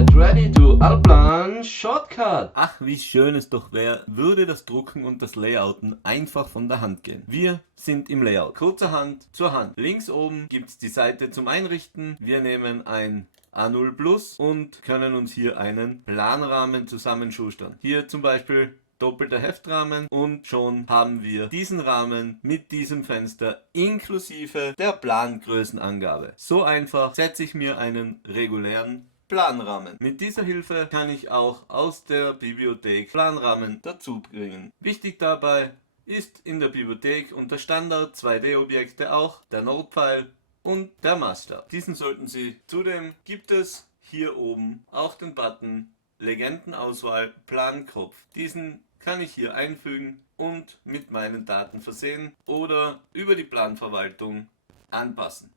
Get ready to Alplan Shortcut. Ach, wie schön es doch wäre, würde das Drucken und das Layouten einfach von der Hand gehen. Wir sind im Layout. Kurzerhand zur Hand. Links oben gibt es die Seite zum Einrichten. Wir nehmen ein A0 Plus und können uns hier einen Planrahmen zusammenschustern. Hier zum Beispiel doppelter Heftrahmen und schon haben wir diesen Rahmen mit diesem Fenster inklusive der Plangrößenangabe. So einfach setze ich mir einen regulären Planrahmen. Mit dieser Hilfe kann ich auch aus der Bibliothek Planrahmen dazu bringen. Wichtig dabei ist in der Bibliothek unter Standard 2D-Objekte auch der Notepfeil und der Maßstab. Diesen sollten Sie. Zudem gibt es hier oben auch den Button Legendenauswahl Plankopf. Diesen kann ich hier einfügen und mit meinen Daten versehen oder über die Planverwaltung anpassen.